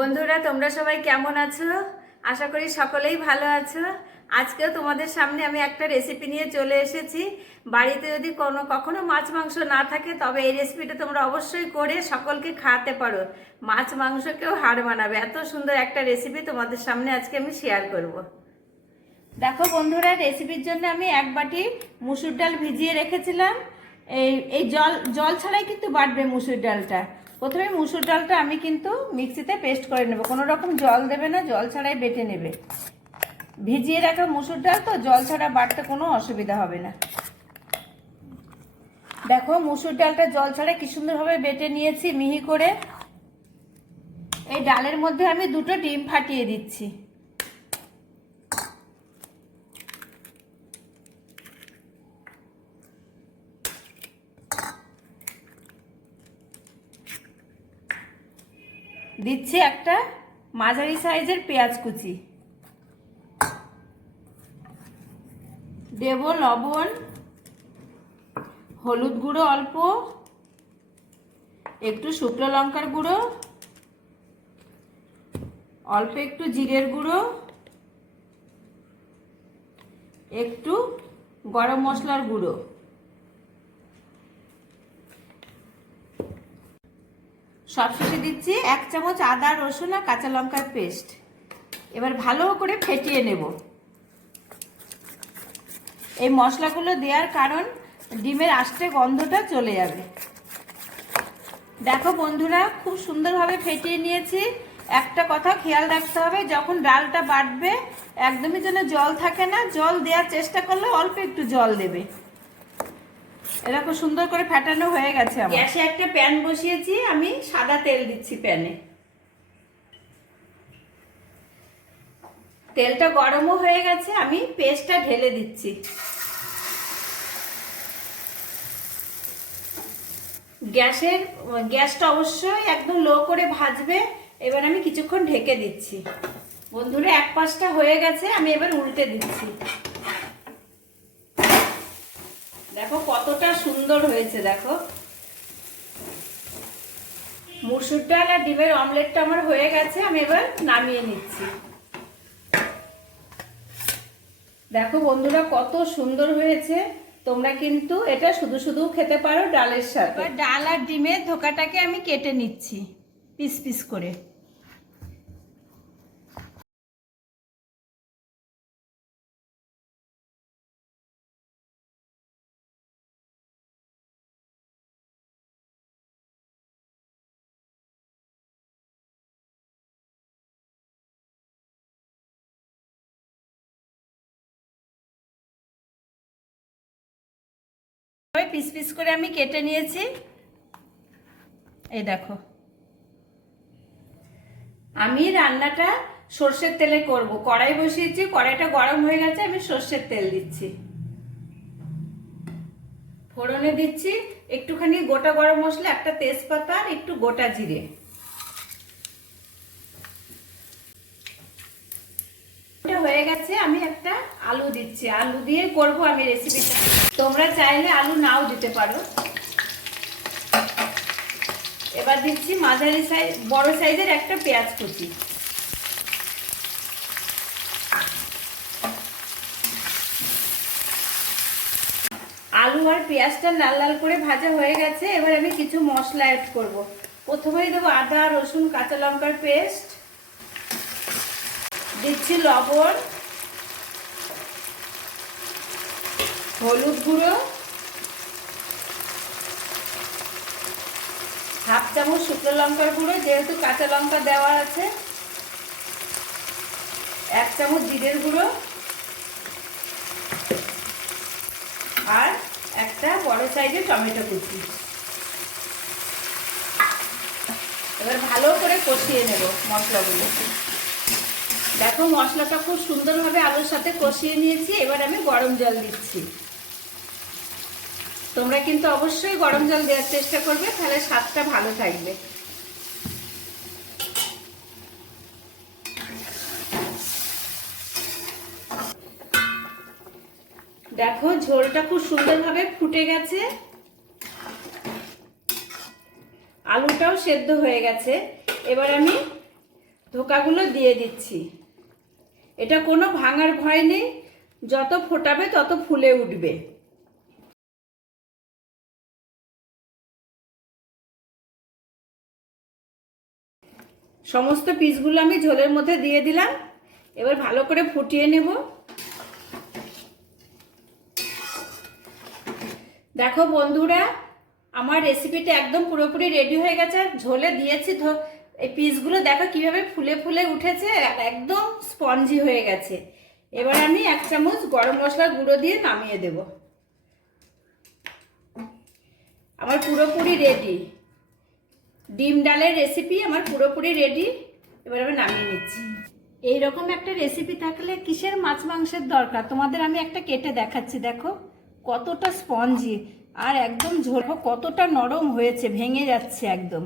বন্ধুরা, তোমরা সবাই কেমন আছো? আশা করি সকলেই ভালো আছো। আজকেও তোমাদের সামনে আমি একটা রেসিপি নিয়ে চলে এসেছি। বাড়িতে যদি কোনো, কখনো মাছ মাংস না থাকে, তবে এই রেসিপিটা তোমরা অবশ্যই করে সকলকে খাওয়াতে পারো। মাছ মাংসকেও হাড় বানাবে এত সুন্দর একটা রেসিপি তোমাদের সামনে আজকে আমি শেয়ার করব। দেখো বন্ধুরা রেসিপির জন্য আমি এক বাটি মুসুর ডাল ভিজিয়ে রেখেছিলাম। এই এই জল জল ছাড়াই কিন্তু বাটবে মুসুর ডালটা। প্রথমে মুসুর ডালটা আমি কিন্তু মিক্সিতে পেস্ট করে নেব। কোনো রকম জল দেবে না, জল ছাড়াই বেটে নেবে। ভিজিয়ে রাখা মুসুর ডাল তো, জল ছাড়া বাটতে কোনো অসুবিধা হবে না। দেখো, মুসুর ডালটা জল ছাড়া কি সুন্দরভাবে বেটে নিয়েছি, মিহি করে। এই ডালের মধ্যে আমি দুটো ডিম ফাটিয়ে দিচ্ছি। দিচ্ছি একটা মাঝারি সাইজের পেঁয়াজ কুচি। দেব লবণ, হলুদ গুঁড়ো অল্প, একটু শুকনো লঙ্কার গুঁড়ো, অল্প একটু জিরের গুঁড়ো, একটু গরম মশলার গুঁড়ো। সবশেষে দিচ্ছি এক চামচ আদা, রসুন আর কাঁচা লঙ্কার পেস্ট। এবার ভালো করে ফেটিয়ে নেব। এই মশলাগুলো দেওয়ার কারণ ডিমের আষ্টে গন্ধটা চলে যাবে। দেখো বন্ধুরা, খুব সুন্দরভাবে ফেটিয়ে নিয়েছি। একটা কথা খেয়াল রাখতে হবে, যখন ডালটা বাটবে, একদমই যেন জল থাকে না, জল দেওয়ার চেষ্টা করলে অল্প একটু জল দেবে। এরকম সুন্দর করে ফেটানো হয়ে গেছে আমার। গ্যাসে একটা প্যান বসিয়েছি, আমি সাদা তেল দিচ্ছি প্যানে। তেলটা গরমও হয়ে গেছে, আমি পেস্টটা ঢেলে দিচ্ছি। গ্যাসের, গ্যাসটা অবশ্যই একদম লো করে ভাজবে, এবার আমি কিছুক্ষণ ঢেকে দিচ্ছি। বন্ধুরা, এক পাশটা হয়ে গেছে, আমি এবার উল্টে দিচ্ছি দেখো কতটা সুন্দর হয়েছে, দেখো। মুসুর ডাল আর ডিমের অমলেটটা আমার হয়ে গেছে, আমি এবার নামিয়ে নিচ্ছি। দেখো বন্ধুরা, কত সুন্দর হয়েছে। তোমরা কিন্তু এটা শুধু শুধু খেতে পারো ডালের সাথে। ডাল আর ডিমের ধোকাটাকে আমি কেটে নিচ্ছি, পিস পিস করে। পিস পিস করে আমি কেটে নিয়েছি। এই দেখো। আমি রান্নাটা সর্ষের তেলে করব। কড়াই বসিয়েছি, কড়াইটা গরম হয়ে গেছে, আমি সর্ষের তেল দিচ্ছি। ফোড়নে দিচ্ছি একটুখানি গোটা গরম মশলা, একটা তেজপাতা আর একটু গোটা জিরে হয়ে গেছে আমি একটা আলু দিচ্ছি। আলু দিয়ে করব আমি রেসিপিটা তোমরা চাইলে আলু নাও দিতে পারো। এবার দিচ্ছি মাঝারি সাইজ বড় সাইজের একটা পেঁয়াজ কুচি। আলু আর পেঁয়াজটা লাল লাল করে ভাজা হয়ে গেছে। এবার আমি কিছু মশলা অ্যাড করব। প্রথমেই দেবো আদা, রসুন, কাঁচা লঙ্কার পেস্ট দিচ্ছি লবণ। হলুদ গুঁড়ো, হাফ চামচ শুকনো লঙ্কার গুঁড়ো, যেহেতু কাঁচা লঙ্কা দেওয়া আছে। এক চামচ জিরের গুঁড়ো আর একটা বড় সাইজের টমেটো কুচি। এবার ভালো করে কষিয়ে নেব মশলাগুলো। দেখো মশলাটা খুব সুন্দরভাবে আলুর সাথে কষিয়ে নিয়েছি, এবার আমি গরম জল দিচ্ছি। তোমরা কিন্তু অবশ্যই গরম জল দেওয়ার চেষ্টা করবে, তাহলে স্বাদটা ভালো থাকবে। দেখো, ঝোলটা খুব সুন্দরভাবে ফুটে গেছে। আলুটাও সেদ্ধ হয়ে গেছে। এবার আমি টোকাগুলো দিয়ে দিচ্ছি। এটা কোনো ভাঙার ভয় নেই। যত ফোটাবে, তত ফুলে উঠবে। সমস্ত পিসগুলো আমি ঝোলের মধ্যে দিয়ে দিলাম। এবার ভালো করে ফুটিয়ে নেব। দেখো বন্ধুরা, আমার রেসিপিটা একদম পুরোপুরি রেডি হয়ে গেছে। ঝোলে দিয়েছি এই পিসগুলো দেখো কীভাবে ফুলে ফুলে উঠেছে, একদম স্পঞ্জি হয়ে গেছে। এবার আমি এক চামচ গরম মশলার গুঁড়ো দিয়ে নামিয়ে দেব। আমার পুরোপুরি রেডি ডিম ডালের রেসিপি আমার পুরোপুরি রেডি এবার আমি নামিয়ে নিচ্ছি। এইরকম একটা রেসিপি থাকলে কিসের মাছ মাংসের দরকার? তোমাদের আমি একটা কেটে দেখাচ্ছি, দেখো। কতটা স্পঞ্জি আর একদম ঝোল, কতটা নরম হয়েছে, ভেঙে যাচ্ছে একদম।